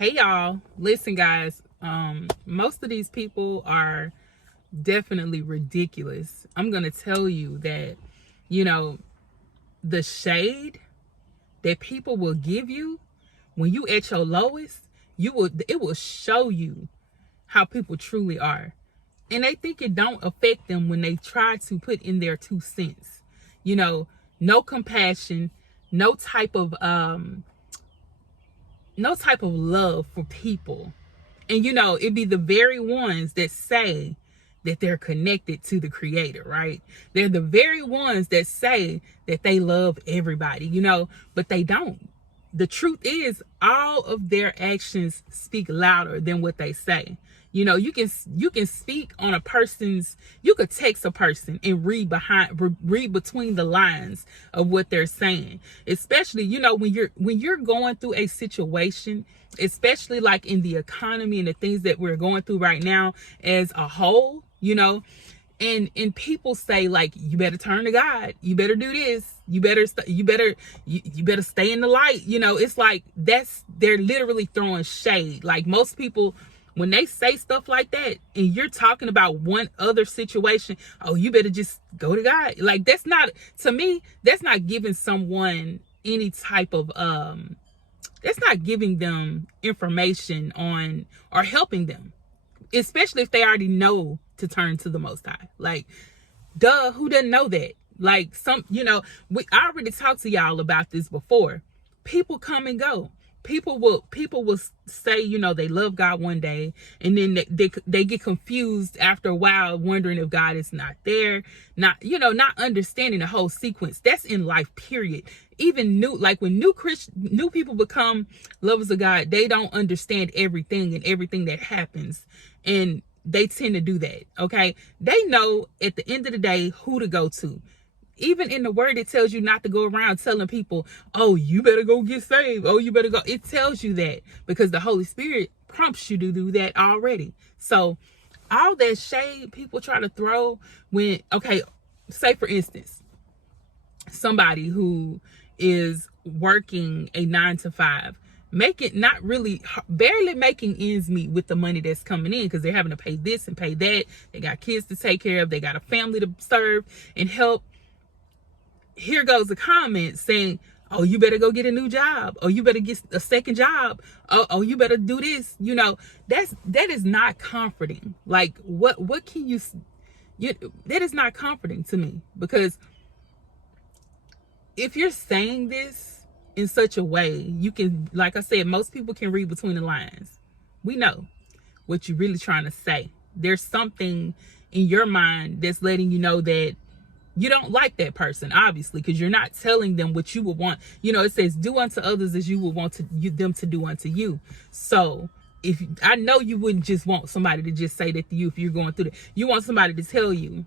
Hey y'all, listen guys, most of these people are definitely ridiculous. I'm gonna tell you that, you know, the shade that people will give you when you at your lowest, it will show you how people truly are. And they think it don't affect them when they try to put in their 2 cents. You know, no compassion, no type of no type of love for people. And it'd be the very ones that say that they're connected to the creator, right? They're the very ones that say that they love everybody, but they don't. The truth is all of their actions speak louder than what they say. You can speak on a person's, you could text a person and read between the lines of what they're saying. Especially, when you're going through a situation, especially like in the economy and the things that we're going through right now as a whole, and people say, like, you better turn to God, you better do this, you better stay in the light. It's like they're literally throwing shade. Like, most people, when they say stuff like that and you're talking about one other situation, oh, you better just go to God. Like, that's not, to me, that's not giving someone any type of that's not giving them information on or helping them, especially if they already know to turn to the Most High. Like, duh, who doesn't know that? Like, I already talked to y'all about this before. People come and go. People will say, they love God one day, and then they get confused after a while, wondering if God is not there, not understanding the whole sequence. That's in life, period. Even when new people become lovers of God, they don't understand everything and everything that happens, and they tend to do that. Okay, they know at the end of the day who to go to. Even in the word, it tells you not to go around telling people, oh, you better go get saved. Oh, you better go. It tells you that because the Holy Spirit prompts you to do that already. So all that shade people try to throw okay, say for instance, somebody who is working a 9 to 5, barely making ends meet with the money that's coming in, because they're having to pay this and pay that. They got kids to take care of. They got a family to serve and help. Here goes a comment saying, oh, you better go get a new job. Oh, you better get a second job. Oh, you better do this. That is not comforting. Like, what can that is not comforting to me, because if you're saying this in such a way, you can, like I said, most people can read between the lines. We know what you're really trying to say. There's something in your mind that's letting you know that you don't like that person, obviously, because you're not telling them what you would want. It says, do unto others as you would want them to do unto you. So I know you wouldn't just want somebody to just say that to you if you're going through that. You want somebody to tell you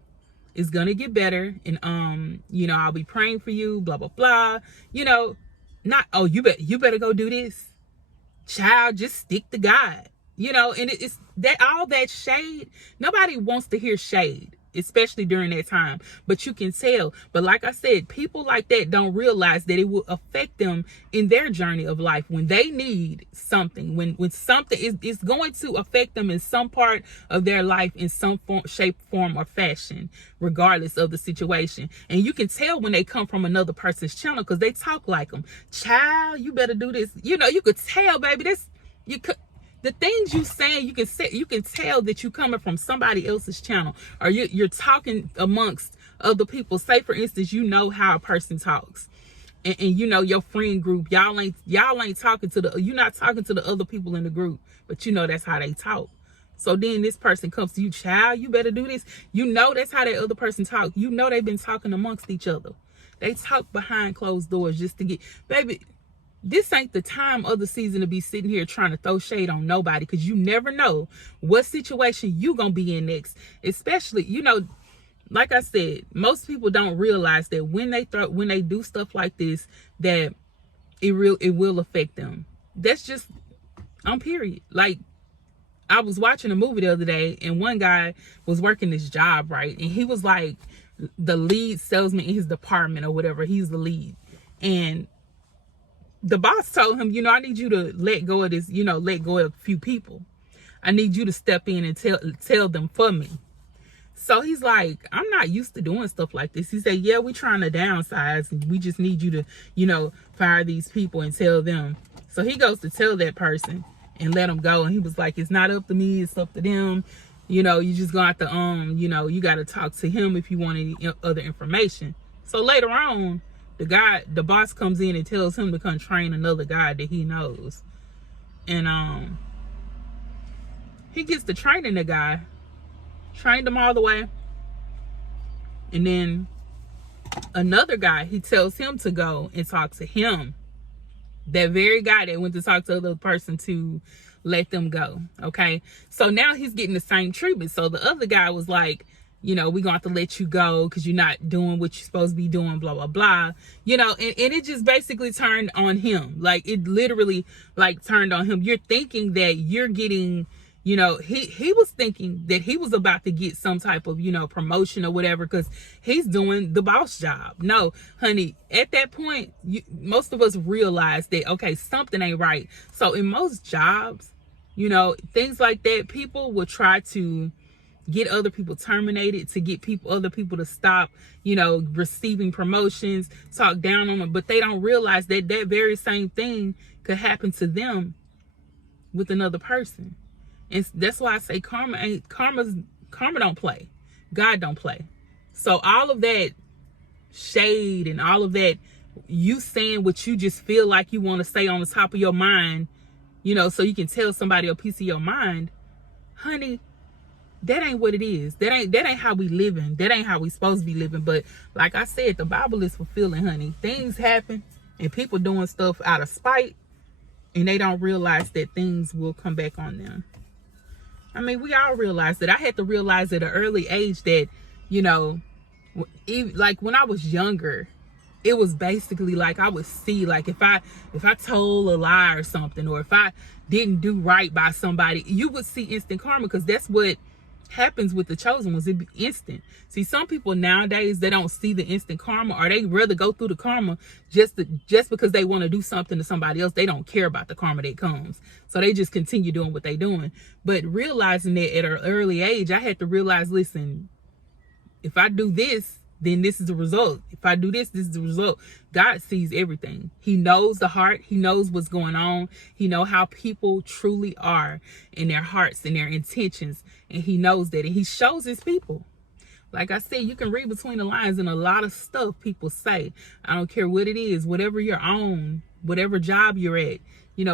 it's gonna get better, and I'll be praying for you, blah blah blah. Not, oh, you better go do this, child, just stick to God. And it's that, all that shade. Nobody wants to hear shade, especially during that time, but you can tell. But like I said, people like that don't realize that it will affect them in their journey of life when they need something, when something is going to affect them in some part of their life, in some shape, form, or fashion, regardless of the situation. And you can tell when they come from another person's channel, because they talk like them. Child, you better do this. You could tell, baby, the things you saying, you can tell that you coming from somebody else's channel, or you're talking amongst other people. Say for instance, how a person talks, and your friend group, y'all ain't talking to you're not talking to the other people in the group, but that's how they talk. So then this person comes to you, child, you better do this. That's how that other person talk. They've been talking amongst each other. They talk behind closed doors just to get, baby. This ain't the time of the season to be sitting here trying to throw shade on nobody, because you never know what situation you gonna be in next. Especially, like I said, most people don't realize that when they do stuff like this, that it will affect them. That's just on period. Like, I was watching a movie the other day, and one guy was working this job, right? And he was like the lead salesman in his department or whatever. He's the lead. And the boss told him, I need you to let go of this, let go of a few people. I need you to step in and tell them for me. So he's like, I'm not used to doing stuff like this. He said, yeah, we're trying to downsize and we just need you to, fire these people and tell them. So he goes to tell that person and let them go. And he was like, it's not up to me, it's up to them. You just gonna have to, you got to talk to him if you want any other information. So later on, the boss comes in and tells him to come train another guy that he knows. And he gets to training the guy, trained him all the way. And then another guy, he tells him to go and talk to him. That very guy that went to talk to the other person to let them go. Okay. So now he's getting the same treatment. So the other guy was like, we're going to have to let you go because you're not doing what you're supposed to be doing, blah, blah, blah. And it just basically turned on him. Like, it literally, turned on him. You're thinking that you're getting, he was thinking that he was about to get some type of, promotion or whatever because he's doing the boss job. No, honey, at that point, most of us realize that, okay, something ain't right. So in most jobs, things like that, people will try to get other people terminated, to get other people to stop, receiving promotions, talk down on them. But they don't realize that that very same thing could happen to them with another person. And that's why I say karma don't play. God don't play. So all of that shade and all of that, you saying what you just feel like you want to say on the top of your mind, so you can tell somebody a piece of your mind, honey, that ain't what it is. That ain't how we living. That ain't how we supposed to be living. But like I said, the Bible is fulfilling, honey. Things happen and people doing stuff out of spite, and they don't realize that things will come back on them. I mean, we all realize that. I had to realize at an early age that, like when I was younger, it was basically like I would see, like if I told a lie or something, or if I didn't do right by somebody, you would see instant karma, because that's what happens with the chosen ones. It be instant. See, some people nowadays, they don't see the instant karma, or they rather go through the karma just because they want to do something to somebody else. They don't care about the karma that comes, so they just continue doing what they doing. But realizing that at an early age, I had to realize, listen, if I do this, then this is the result. If I do this, this is the result. God sees everything. He knows the heart. He knows what's going on. He knows how people truly are in their hearts and their intentions. And he knows that. And he shows his people. Like I said, you can read between the lines in a lot of stuff people say. I don't care what it is, whatever you're on, whatever job you're at.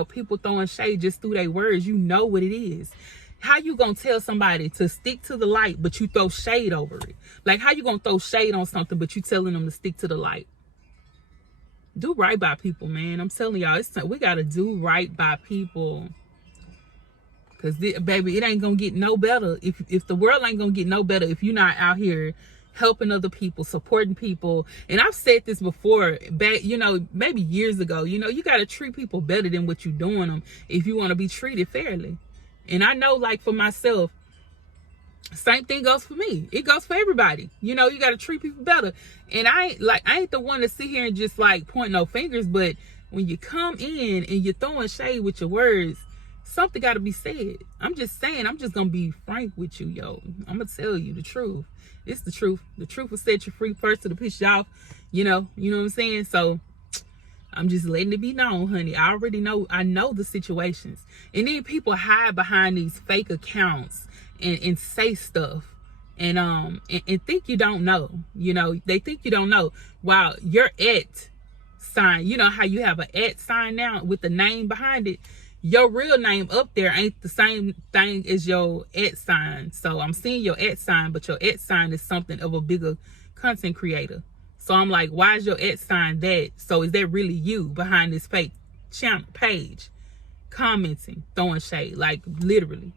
People throwing shade just through their words. You know what it is. How you gonna tell somebody to stick to the light, but you throw shade over it? Like, how you gonna throw shade on something, but you telling them to stick to the light? Do right by people, man. I'm telling y'all, we gotta do right by people. Cause baby, it ain't gonna get no better if the world ain't gonna get no better if you're not out here helping other people, supporting people. And I've said this before, back, maybe years ago. You gotta treat people better than what you're doing them if you want to be treated fairly. And I know, like, for myself, same thing goes for me. It goes for everybody. You got to treat people better. And I ain't the one to sit here and just like point no fingers. But when you come in and you're throwing shade with your words, something got to be said. I'm just saying, I'm just going to be frank with you, yo. I'm going to tell you the truth. It's the truth. The truth will set you free first to piss you off. You know what I'm saying? So I'm just letting it be known, honey. I already know. I know the situations. And then people hide behind these fake accounts and say stuff and think you don't know. They think you don't know. While your @ sign, how you have a @ sign now with the name behind it, your real name up there ain't the same thing as your @ sign. So I'm seeing your @ sign, but your @ sign is something of a bigger content creator. So I'm like, why is your @ sign that? So is that really you behind this fake channel page, commenting, throwing shade, like literally?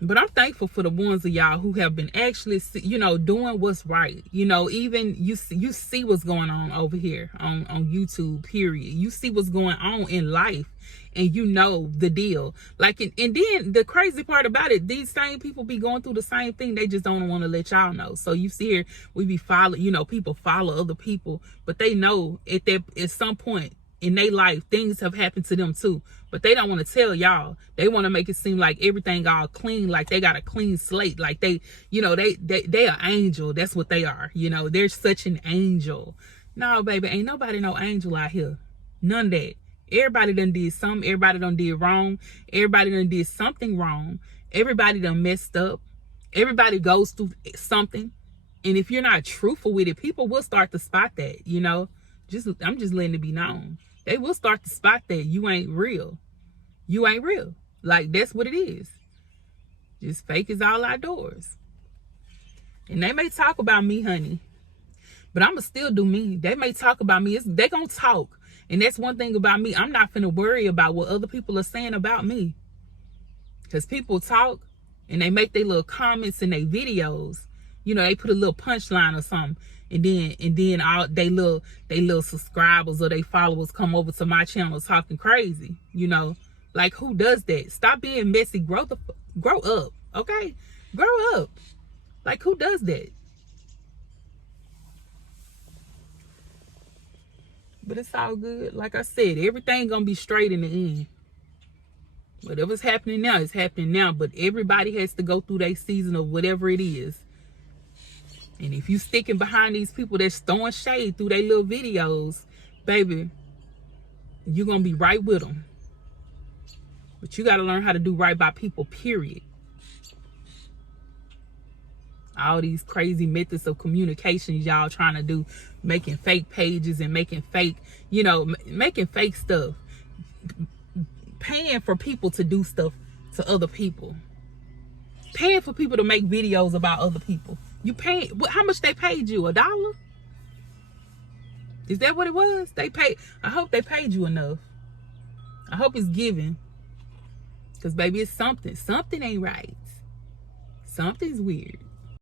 But I'm thankful for the ones of y'all who have been actually, you know, doing what's right. You know, even you see what's going on over here on YouTube, period. You see what's going on in life, and you know the deal. Like, and then the crazy part about it, these same people be going through the same thing. They just don't want to let y'all know. So you see here, we be following, you know, people follow other people, but they know at some point in their life, things have happened to them too, but they don't want to tell y'all. They want to make it seem like everything all clean, like they got a clean slate, like they, you know, they are angel. That's what they are. You know, they're such an angel. No, baby, ain't nobody no angel out here. None of that. Everybody done did something. Everybody done did wrong. Everybody done did something wrong. Everybody done messed up. Everybody goes through something. And if you're not truthful with it, people will start to spot that, you know. I'm just letting it be known. They will start to spot that you ain't real. You ain't real. Like, that's what it is. Just fake is all outdoors. And they may talk about me, honey, but I'ma still do me. They may talk about me. They gonna talk. And that's one thing about me. I'm not finna worry about what other people are saying about me. Because people talk and they make their little comments in their videos. You know, they put a little punchline or something. And then all they little subscribers or they followers come over to my channel talking crazy. You know, like, who does that? Stop being messy. Grow up, okay? Grow up. Like, who does that? But it's all good. Like I said, everything gonna be straight in the end. Whatever's happening now is happening now. But everybody has to go through their season of whatever it is. And if you sticking behind these people that's throwing shade through their little videos, baby, you're going to be right with them. But you got to learn how to do right by people, period. All these crazy methods of communication y'all trying to do, making fake pages and making fake, you know, making fake stuff. Paying for people to do stuff to other people. Paying for people to make videos about other people. You pay, how much they paid you? $1? Is that what it was? They paid. I hope they paid you enough. I hope it's given. Because baby, it's something. Something ain't right. Something's weird.